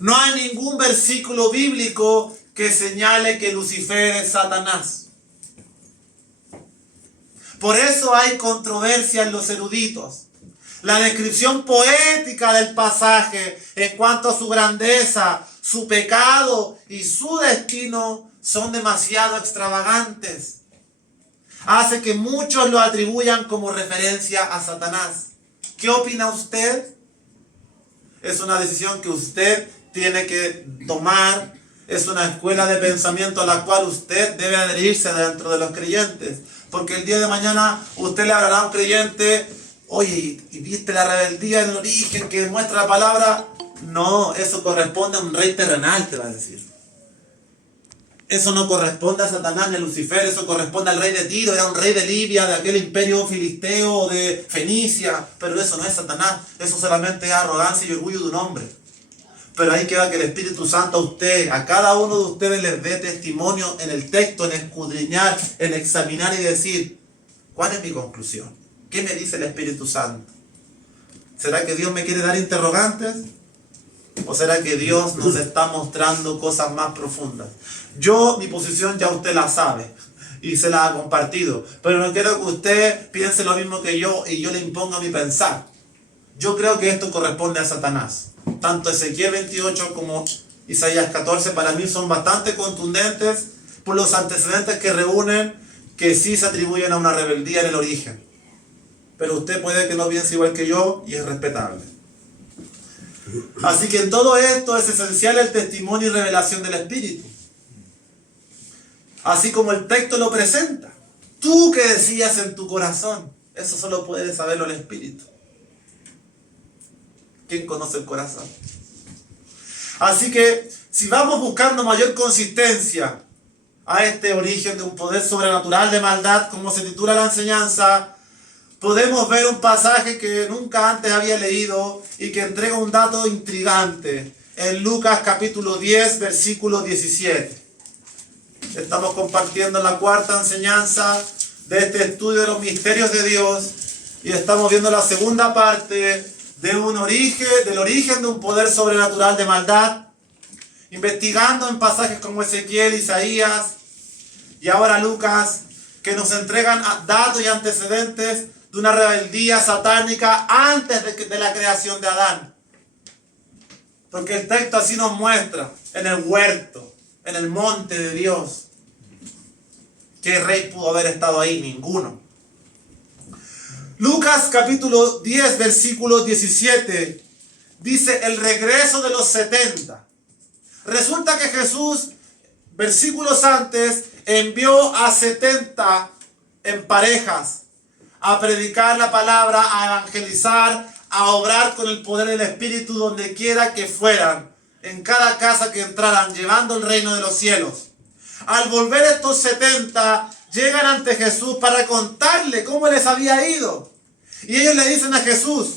No hay ningún versículo bíblico que señale que Lucifer es Satanás. Por eso hay controversia en los eruditos. La descripción poética del pasaje en cuanto a su grandeza, su pecado y su destino son demasiado extravagantes. Hace que muchos lo atribuyan como referencia a Satanás. ¿Qué opina usted? Es una decisión que usted tiene que tomar. Es una escuela de pensamiento a la cual usted debe adherirse dentro de los creyentes. Porque el día de mañana usted le hablará a un creyente, oye, ¿y viste la rebeldía en el origen que muestra la palabra? No, eso corresponde a un rey terrenal, te va a decir. Eso no corresponde a Satanás ni a Lucifer, eso corresponde al rey de Tiro, era un rey de Libia, de aquel imperio filisteo de Fenicia, pero eso no es Satanás, eso solamente es arrogancia y orgullo de un hombre. Pero ahí queda que el Espíritu Santo a usted, a cada uno de ustedes les dé testimonio en el texto, en escudriñar, en examinar y decir, ¿cuál es mi conclusión? ¿Qué me dice el Espíritu Santo? ¿Será que Dios me quiere dar interrogantes? ¿O será que Dios nos está mostrando cosas más profundas? Yo, mi posición ya usted la sabe y se la ha compartido, pero no quiero que usted piense lo mismo que yo y yo le imponga mi pensar. Yo creo que esto corresponde a Satanás. Tanto Ezequiel 28 como Isaías 14 para mí son bastante contundentes por los antecedentes que reúnen, que sí se atribuyen a una rebeldía en el origen. Pero usted puede que no piense igual que yo y es respetable. Así que en todo esto es esencial el testimonio y revelación del Espíritu. Así como el texto lo presenta. Tú que decías en tu corazón, eso solo puede saberlo el Espíritu. ¿Quién conoce el corazón? Así que si vamos buscando mayor consistencia a este origen de un poder sobrenatural de maldad, como se titula la enseñanza, podemos ver un pasaje que nunca antes había leído y que entrega un dato intrigante en Lucas capítulo 10, versículo 17. Estamos compartiendo la cuarta enseñanza de este estudio de los misterios de Dios y estamos viendo la segunda parte del origen de un poder sobrenatural de maldad, investigando en pasajes como Ezequiel, Isaías y ahora Lucas, que nos entregan datos y antecedentes de una rebeldía satánica antes de la creación de Adán. Porque el texto así nos muestra, en el huerto, en el monte de Dios. ¿Qué rey pudo haber estado ahí? Ninguno. Lucas capítulo 10, versículo 17, dice el regreso de los 70. Resulta que Jesús, versículos antes, envió a 70 en parejas a predicar la palabra, a evangelizar, a obrar con el poder del Espíritu donde quiera que fueran, en cada casa que entraran, llevando el reino de los cielos. Al volver estos 70, llegan ante Jesús para contarle cómo les había ido. Y ellos le dicen a Jesús,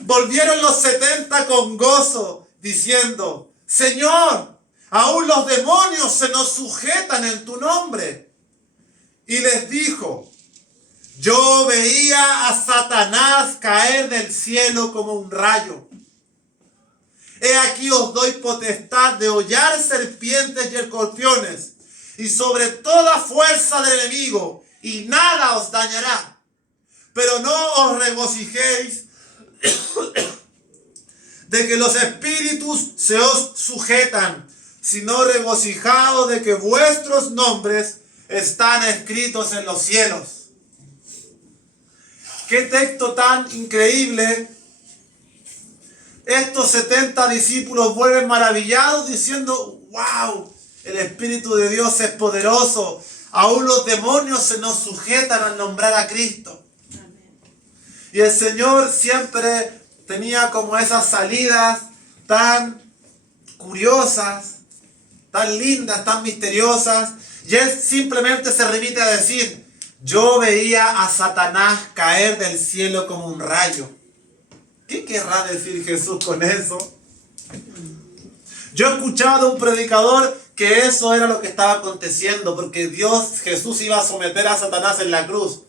volvieron los 70 con gozo, diciendo, Señor, aún los demonios se nos sujetan en tu nombre. Y les dijo, yo veía a Satanás caer del cielo como un rayo. He aquí os doy potestad de hollar serpientes y escorpiones, y sobre toda fuerza del enemigo, y nada os dañará. Pero no os regocijéis de que los espíritus se os sujetan, sino regocijaos de que vuestros nombres están escritos en los cielos. Qué texto tan increíble. Estos 70 discípulos vuelven maravillados diciendo, wow, el Espíritu de Dios es poderoso. Aún los demonios se nos sujetan al nombrar a Cristo. Y el Señor siempre tenía como esas salidas tan curiosas, tan lindas, tan misteriosas. Y Él simplemente se remite a decir, yo veía a Satanás caer del cielo como un rayo. ¿Qué querrá decir Jesús con eso? Yo he escuchado a un predicador que eso era lo que estaba aconteciendo, porque Jesús iba a someter a Satanás en la cruz.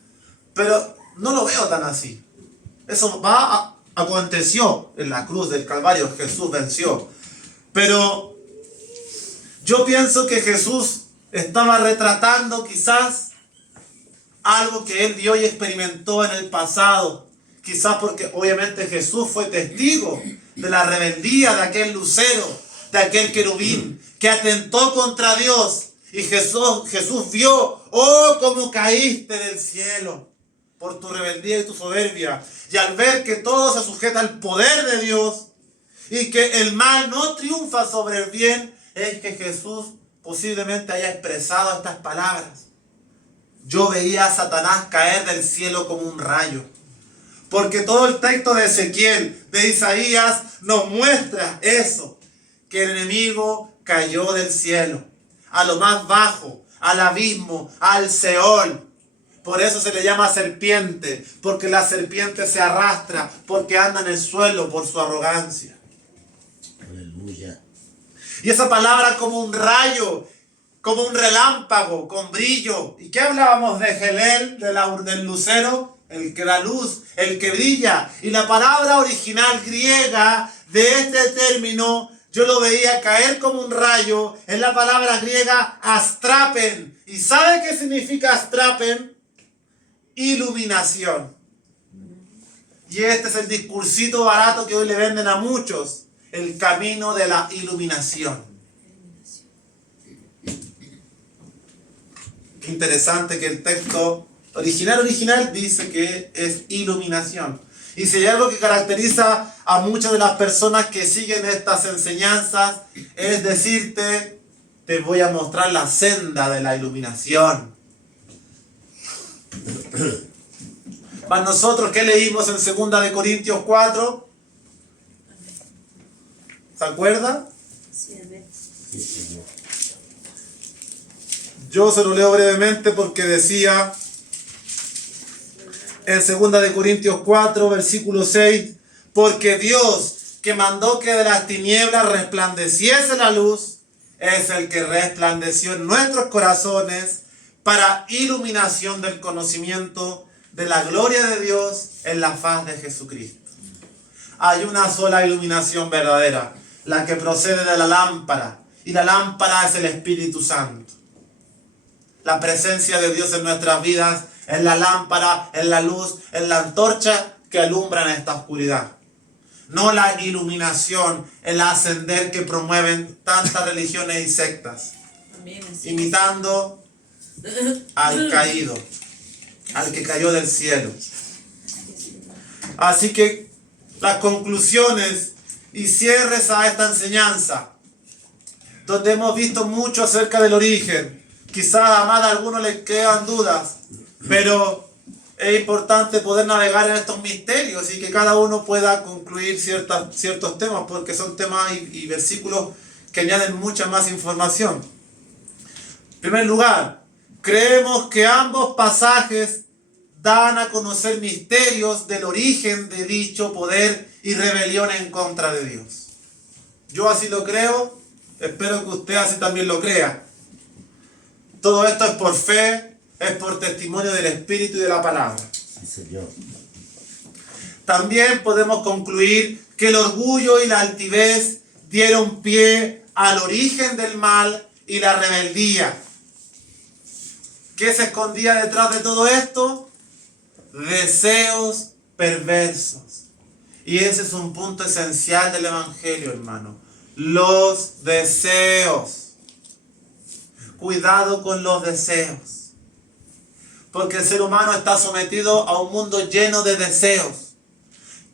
Pero no lo veo tan así. Eso aconteció en la cruz del Calvario, Jesús venció. Pero yo pienso que Jesús estaba retratando quizás algo que él vio y experimentó en el pasado. Quizás porque obviamente Jesús fue testigo de la rebeldía de aquel lucero, de aquel querubín, que atentó contra Dios. Y Jesús vio, oh, cómo caíste del cielo por tu rebeldía y tu soberbia. Y al ver que todo se sujeta al poder de Dios y que el mal no triunfa sobre el bien, es que Jesús posiblemente haya expresado estas palabras. Yo veía a Satanás caer del cielo como un rayo. Porque todo el texto de Ezequiel, de Isaías, nos muestra eso. Que el enemigo cayó del cielo, a lo más bajo, al abismo, al Seol. Por eso se le llama serpiente, porque la serpiente se arrastra, porque anda en el suelo por su arrogancia. Aleluya. Y esa palabra como un rayo, como un relámpago, con brillo. ¿Y qué hablábamos de Gelel, del lucero? El que da luz, el que brilla. Y la palabra original griega de este término, yo lo veía caer como un rayo, es la palabra griega astrapen. ¿Y sabe qué significa astrapen? Iluminación. Y este es el discursito barato que hoy le venden a muchos. El camino de la iluminación. Qué interesante que el texto original dice que es iluminación. Y si hay algo que caracteriza a muchas de las personas que siguen estas enseñanzas, es decirte, te voy a mostrar la senda de la iluminación. Para nosotros, ¿qué leímos en 2 de Corintios 4? ¿Se acuerda? Sí, amén. Sí, Señor. Yo se lo leo brevemente porque decía en 2 de Corintios 4, versículo 6, porque Dios que mandó que de las tinieblas resplandeciese la luz, es el que resplandeció en nuestros corazones para iluminación del conocimiento de la gloria de Dios en la faz de Jesucristo. hay una sola iluminación verdadera, la que procede de la lámpara. Y la lámpara es el Espíritu Santo. La presencia de Dios en nuestras vidas es la lámpara, es la luz, es la antorcha que alumbra en esta oscuridad. No la iluminación, el ascender que promueven tantas religiones y sectas, Amén. Así imitando al caído, al que cayó del cielo. Así que las conclusiones y cierres a esta enseñanza, donde hemos visto mucho acerca del origen. Quizás a más de algunos les quedan dudas, pero es importante poder navegar en estos misterios y que cada uno pueda concluir ciertos temas, porque son temas y versículos que añaden mucha más información. En primer lugar, creemos que ambos pasajes dan a conocer misterios del origen de dicho poder y rebelión en contra de Dios. Yo así lo creo, espero que usted así también lo crea. Todo esto es por fe, es por testimonio del Espíritu y de la palabra. Sí, Señor. También podemos concluir que el orgullo y la altivez dieron pie al origen del mal y la rebeldía. ¿Qué se escondía detrás de todo esto? Deseos perversos. Y ese es un punto esencial del Evangelio, hermano. Los deseos. Cuidado con los deseos. Porque el ser humano está sometido a un mundo lleno de deseos.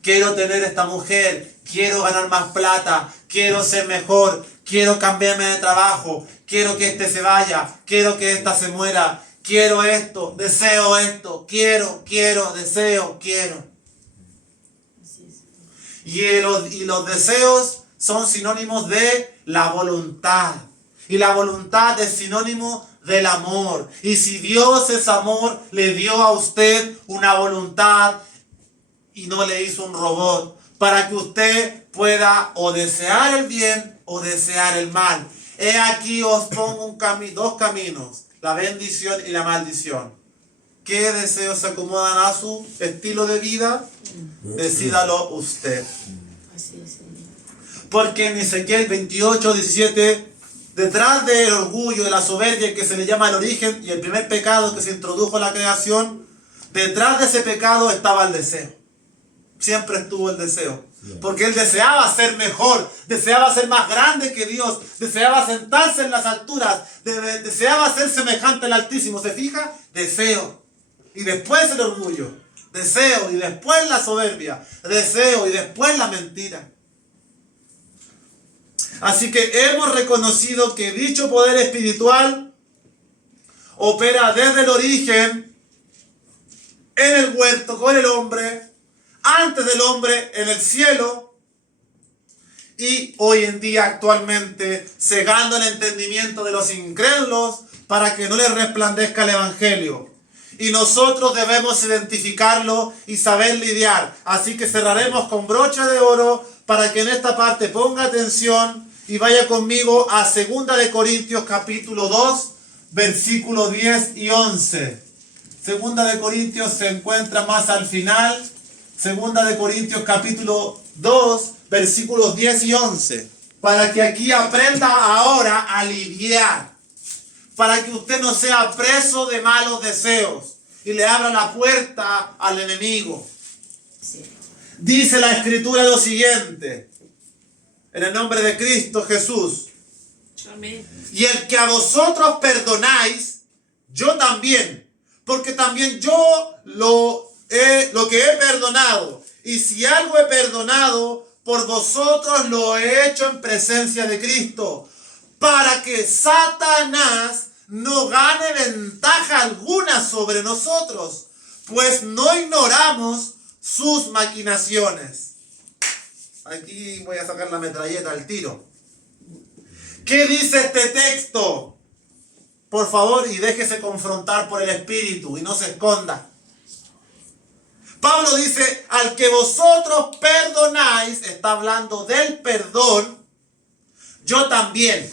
Quiero tener esta mujer, quiero ganar más plata, quiero ser mejor, quiero cambiarme de trabajo, quiero que este se vaya, quiero que esta se muera, quiero esto, quiero, deseo, quiero. Así es. Y los deseos son sinónimos de la voluntad. Y la voluntad es sinónimo del amor. Y si Dios es amor, le dio a usted una voluntad y no le hizo un robot, para que usted pueda o desear el bien o desear el mal. He aquí os pongo dos caminos, la bendición y la maldición. ¿Qué deseos se acomodan a su estilo de vida? Decídalo usted. Así es, Señor. Porque en Ezequiel 28:17, detrás del orgullo, de la soberbia que se le llama el origen y el primer pecado que se introdujo en la creación, detrás de ese pecado estaba el deseo. Siempre estuvo el deseo. Porque él deseaba ser mejor, deseaba ser más grande que Dios, deseaba sentarse en las alturas, deseaba ser semejante al Altísimo. ¿Se fija? Deseo. Y después el orgullo. Deseo y después la soberbia. Deseo y después la mentira. Así que hemos reconocido que dicho poder espiritual opera desde el origen, en el huerto, con el hombre, antes del hombre, en el cielo, y hoy en día actualmente cegando el entendimiento de los incrédulos para que no les resplandezca el Evangelio. Y nosotros debemos identificarlo y saber lidiar. Así que cerraremos con broche de oro para que en esta parte ponga atención y vaya conmigo a 2 de Corintios capítulo 2, versículos 10 y 11. 2 de Corintios se encuentra más al final. 2 de Corintios capítulo 2, versículos 10 y 11. Para que aquí aprenda ahora a lidiar. Para que usted no sea preso de malos deseos y le abra la puerta al enemigo. Sí. Dice la Escritura lo siguiente. En el nombre de Cristo Jesús. Amén. Y el que a vosotros perdonáis, yo también. Porque también yo lo que he perdonado. Y si algo he perdonado, por vosotros lo he hecho en presencia de Cristo. Para que Satanás no gane ventaja alguna sobre nosotros. Pues no ignoramos sus maquinaciones. Aquí voy a sacar la metralleta al tiro. ¿Qué dice este texto? Por favor, y déjese confrontar por el Espíritu y no se esconda. Pablo dice, al que vosotros perdonáis, está hablando del perdón, yo también.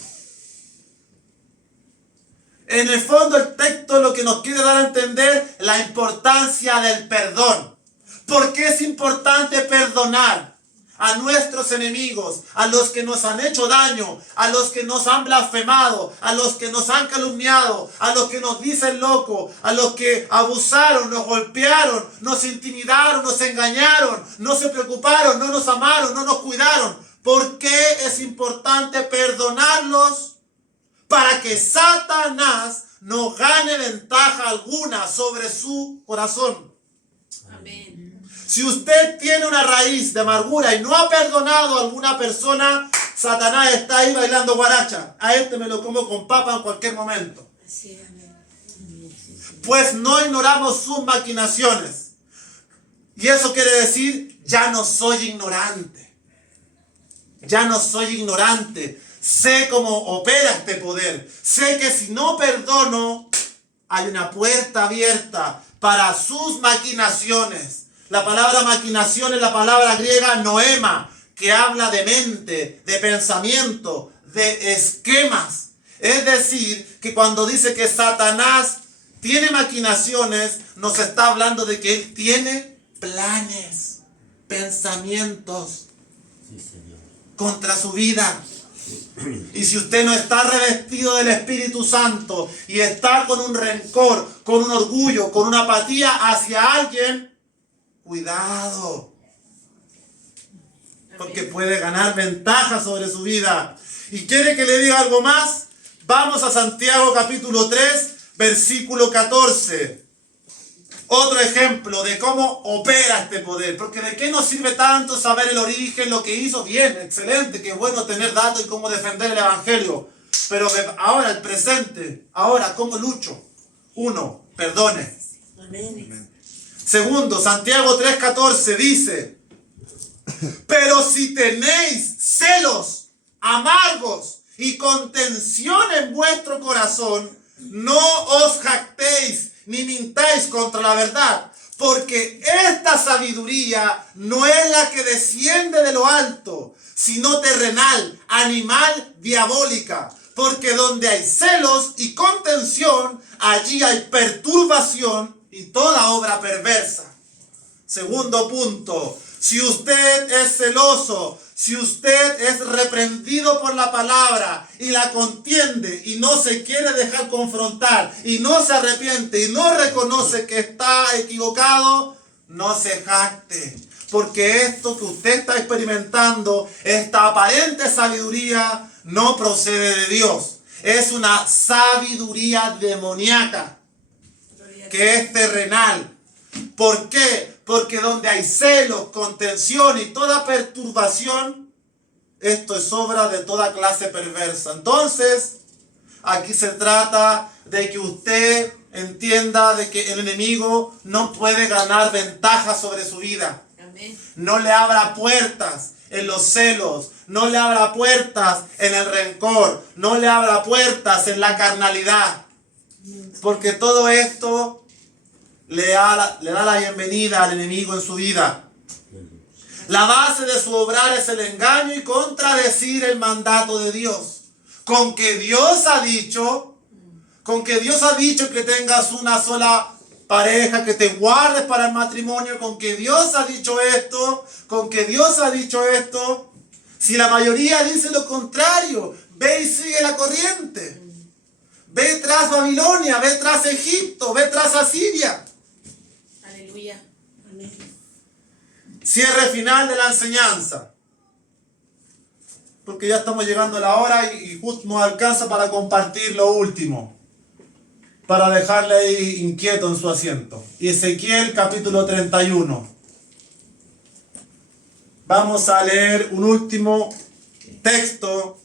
En el fondo el texto lo que nos quiere dar a entender la importancia del perdón. ¿Por qué es importante perdonar? a nuestros enemigos, a los que nos han hecho daño, a los que nos han blasfemado, a los que nos han calumniado, a los que nos dicen loco, a los que abusaron, nos golpearon, nos intimidaron, nos engañaron, no se preocuparon, no nos amaron, no nos cuidaron. ¿Por qué es importante perdonarlos? Para que Satanás no gane ventaja alguna sobre su corazón. Amén. Si usted tiene una raíz de amargura y no ha perdonado a alguna persona, Satanás está ahí bailando guaracha. A este me lo como con papa en cualquier momento. Así es, amén. Pues no ignoramos sus maquinaciones. Y eso quiere decir, ya no soy ignorante. Ya no soy ignorante. Sé cómo opera este poder. Sé que si no perdono, hay una puerta abierta para sus maquinaciones. La palabra maquinación es la palabra griega noema, que habla de mente, de pensamiento, de esquemas. Es decir, que cuando dice que Satanás tiene maquinaciones, nos está hablando de que él tiene planes, pensamientos Sí, Señor. contra su vida. Y si usted no está revestido del Espíritu Santo y está con un rencor, con un orgullo, con una apatía hacia alguien, cuidado, porque puede ganar ventaja sobre su vida. ¿Y quiere que le diga algo más? Vamos a Santiago capítulo 3, versículo 14. Otro ejemplo de cómo opera este poder. Porque ¿de qué nos sirve tanto saber el origen, lo que hizo? Bien, excelente, qué bueno tener datos y cómo defender el evangelio. Pero ahora, el presente, ahora, ¿cómo lucho? Uno, perdone. Amén. Segundo, Santiago 3:14 dice: pero si tenéis celos amargos y contención en vuestro corazón, no os jactéis ni mintáis contra la verdad, porque esta sabiduría no es la que desciende de lo alto, sino terrenal, animal, diabólica. Porque donde hay celos y contención, allí hay perturbación y toda obra perversa. Segundo punto, si usted es celoso, si usted es reprendido por la palabra y la contiende y no se quiere dejar confrontar y no se arrepiente y no reconoce que está equivocado, no se jacte. Porque esto que usted está experimentando, esta aparente sabiduría, no procede de Dios. Es una sabiduría demoníaca que es terrenal. ¿Por qué? Porque donde hay celos, contención y toda perturbación, esto es obra de toda clase perversa. Entonces, aquí se trata de que usted entienda de que el enemigo no puede ganar ventaja sobre su vida. Amén. No le abra puertas en los celos, no le abra puertas en el rencor, no le abra puertas en la carnalidad. Porque todo esto le da la bienvenida al enemigo en su vida. La base de su obrar es el engaño y contradecir el mandato de Dios. Con que Dios ha dicho que tengas una sola pareja, que te guardes para el matrimonio, con que Dios ha dicho esto, si la mayoría dice lo contrario, ve y sigue la corriente. Ve tras Babilonia, ve tras Egipto, ve tras Asiria. Aleluya. Amén. Cierre final de la enseñanza. Porque ya estamos llegando a la hora y justo nos alcanza para compartir lo último. Para dejarle ahí inquieto en su asiento. Ezequiel capítulo 31. Vamos a leer un último texto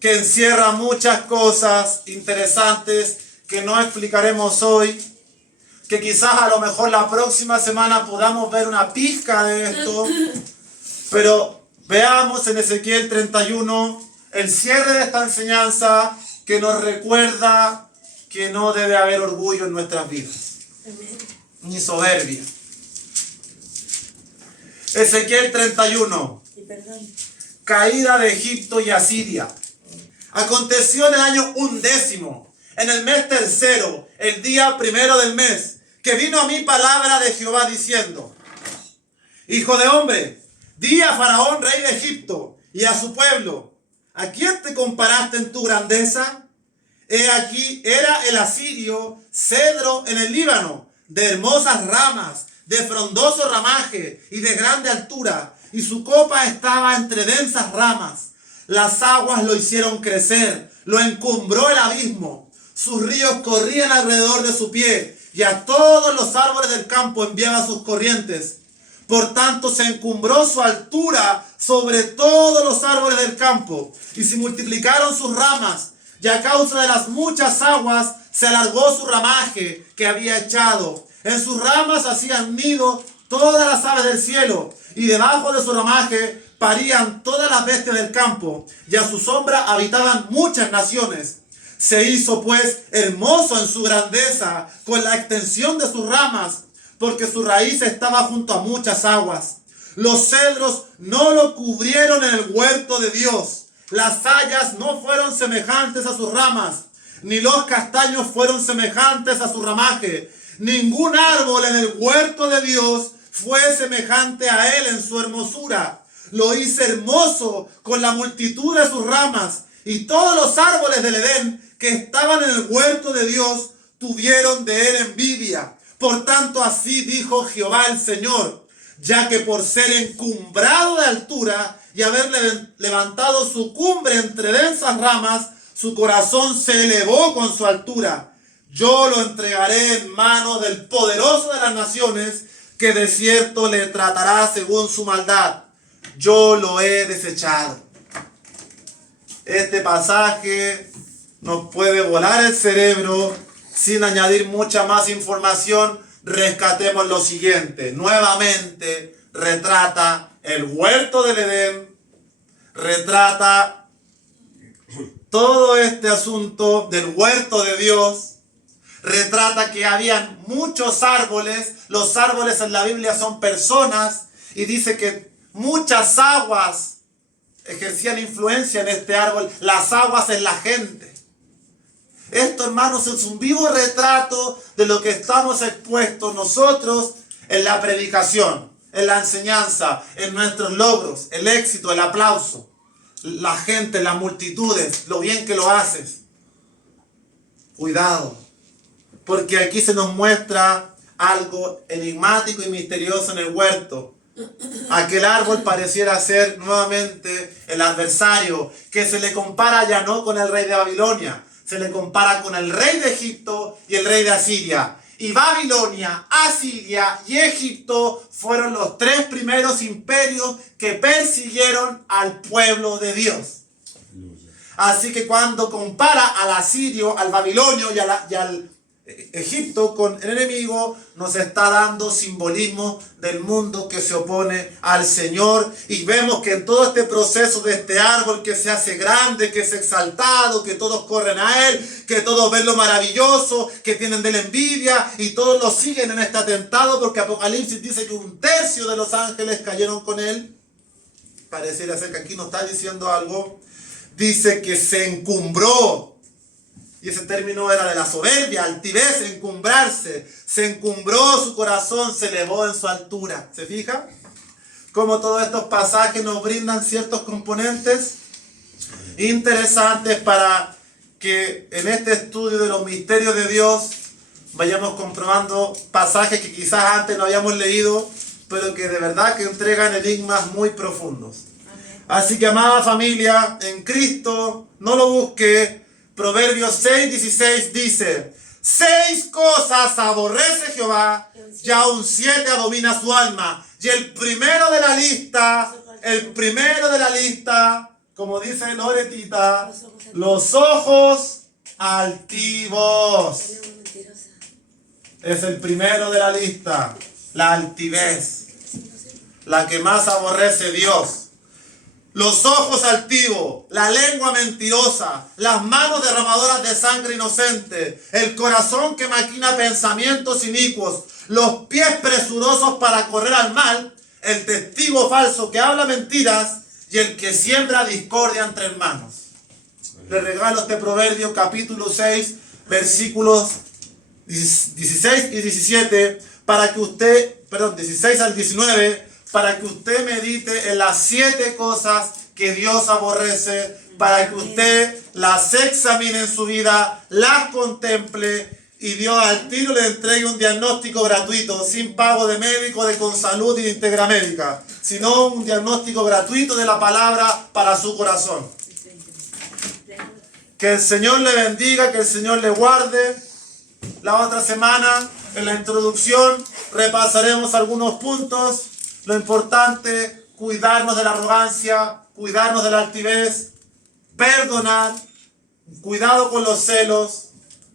que encierra muchas cosas interesantes que no explicaremos hoy, que quizás a lo mejor la próxima semana podamos ver una pizca de esto, pero veamos en Ezequiel 31 el cierre de esta enseñanza que nos recuerda que no debe haber orgullo en nuestras vidas, ni soberbia. Ezequiel 31, caída de Egipto y Asiria. Aconteció en el año 11, en el mes 3, el día 1 del mes, que vino a mí palabra de Jehová diciendo: Hijo de hombre, Di a Faraón, rey de Egipto, y a su pueblo: ¿a quién te comparaste en tu grandeza? He aquí, era el asirio cedro en el Líbano, de hermosas ramas, de frondoso ramaje y de grande altura, y su copa estaba entre densas ramas. Las aguas lo hicieron crecer, lo encumbró el abismo. Sus ríos corrían alrededor de su pie, y a todos los árboles del campo enviaba sus corrientes. Por tanto, se encumbró su altura sobre todos los árboles del campo, y se multiplicaron sus ramas, y a causa de las muchas aguas se alargó su ramaje que había echado. En sus ramas hacían nido todas las aves del cielo, y debajo de su ramaje parían todas las bestias del campo, y a su sombra habitaban muchas naciones. Se hizo pues hermoso en su grandeza con la extensión de sus ramas, porque su raíz estaba junto a muchas aguas. Los cedros no lo cubrieron en el huerto de Dios. Las hayas no fueron semejantes a sus ramas, ni los castaños fueron semejantes a su ramaje. Ningún árbol en el huerto de Dios fue semejante a él en su hermosura. Lo hice hermoso con la multitud de sus ramas, y todos los árboles del Edén que estaban en el huerto de Dios tuvieron de él envidia. Por tanto, así dijo Jehová el Señor: ya que por ser encumbrado de altura y haber levantado su cumbre entre densas ramas, su corazón se elevó con su altura, yo lo entregaré en manos del poderoso de las naciones, que de cierto le tratará según su maldad. Yo lo he desechado. Este pasaje nos puede volar el cerebro. Sin añadir mucha más información, rescatemos lo siguiente. Nuevamente retrata el huerto del Edén, retrata todo este asunto del huerto de Dios, retrata que habían muchos árboles. Los árboles en la Biblia son personas, y dice que muchas aguas ejercían influencia en este árbol. Las aguas en la gente. Esto, hermanos, es un vivo retrato de lo que estamos expuestos nosotros en la predicación, en la enseñanza, en nuestros logros, el éxito, el aplauso, la gente, las multitudes, lo bien que lo haces. Cuidado, porque aquí se nos muestra algo enigmático y misterioso en el huerto. Aquel árbol pareciera ser nuevamente el adversario, que se le compara ya no con el rey de Babilonia, se le compara con el rey de Egipto y el rey de Asiria. Y Babilonia, Asiria y Egipto fueron los tres primeros imperios que persiguieron al pueblo de Dios. Así que cuando compara al asirio, al babilonio y al Egipto con el enemigo, nos está dando simbolismo del mundo que se opone al Señor. Y vemos que en todo este proceso de este árbol que se hace grande, que es exaltado, que todos corren a él, que todos ven lo maravilloso, que tienen de la envidia, y todos lo siguen en este atentado, porque Apocalipsis dice que 1/3 de los ángeles cayeron con él. Pareciera ser que aquí nos está diciendo algo. Dice que se encumbró. Y ese término era de la soberbia, altivez, encumbrarse. Se encumbró su corazón, se elevó en su altura. ¿Se fija? Como todos estos pasajes nos brindan ciertos componentes interesantes para que en este estudio de los misterios de Dios vayamos comprobando pasajes que quizás antes no habíamos leído, pero que de verdad que entregan enigmas muy profundos. Así que, amada familia, en Cristo, no lo busque. Proverbios 6:16 dice: 6 cosas aborrece Jehová, y aún 7 abomina su alma. Y el primero de la lista, como dice Loretita, los ojos altivos. Es el primero de la lista, la altivez, la que más aborrece Dios. Los ojos altivos, la lengua mentirosa, las manos derramadoras de sangre inocente, el corazón que maquina pensamientos inicuos, los pies presurosos para correr al mal, el testigo falso que habla mentiras y el que siembra discordia entre hermanos. Le regalo este proverbio, capítulo 6, versículos 16 y 17, para que usted, 16 al 19, para que usted medite en las 7 cosas que Dios aborrece, para que usted las examine en su vida, las contemple y Dios al tiro le entregue un diagnóstico gratuito, sin pago de médico, de Consalud y de Integra Médica, sino un diagnóstico gratuito de la palabra para su corazón. Que el Señor le bendiga, que el Señor le guarde. La otra semana, en la introducción, repasaremos algunos puntos. Lo importante, cuidarnos de la arrogancia, cuidarnos de la altivez, perdonar, cuidado con los celos,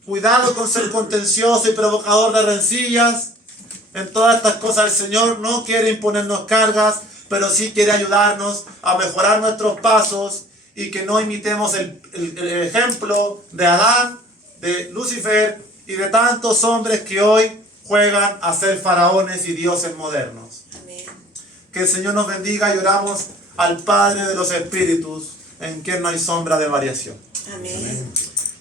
cuidado con ser contencioso y provocador de rencillas. En todas estas cosas el Señor no quiere imponernos cargas, pero sí quiere ayudarnos a mejorar nuestros pasos y que no imitemos el ejemplo de Adán, de Lucifer y de tantos hombres que hoy juegan a ser faraones y dioses modernos. Amén. Que el Señor nos bendiga y oramos al Padre de los Espíritus, en quien no hay sombra de variación. Amén.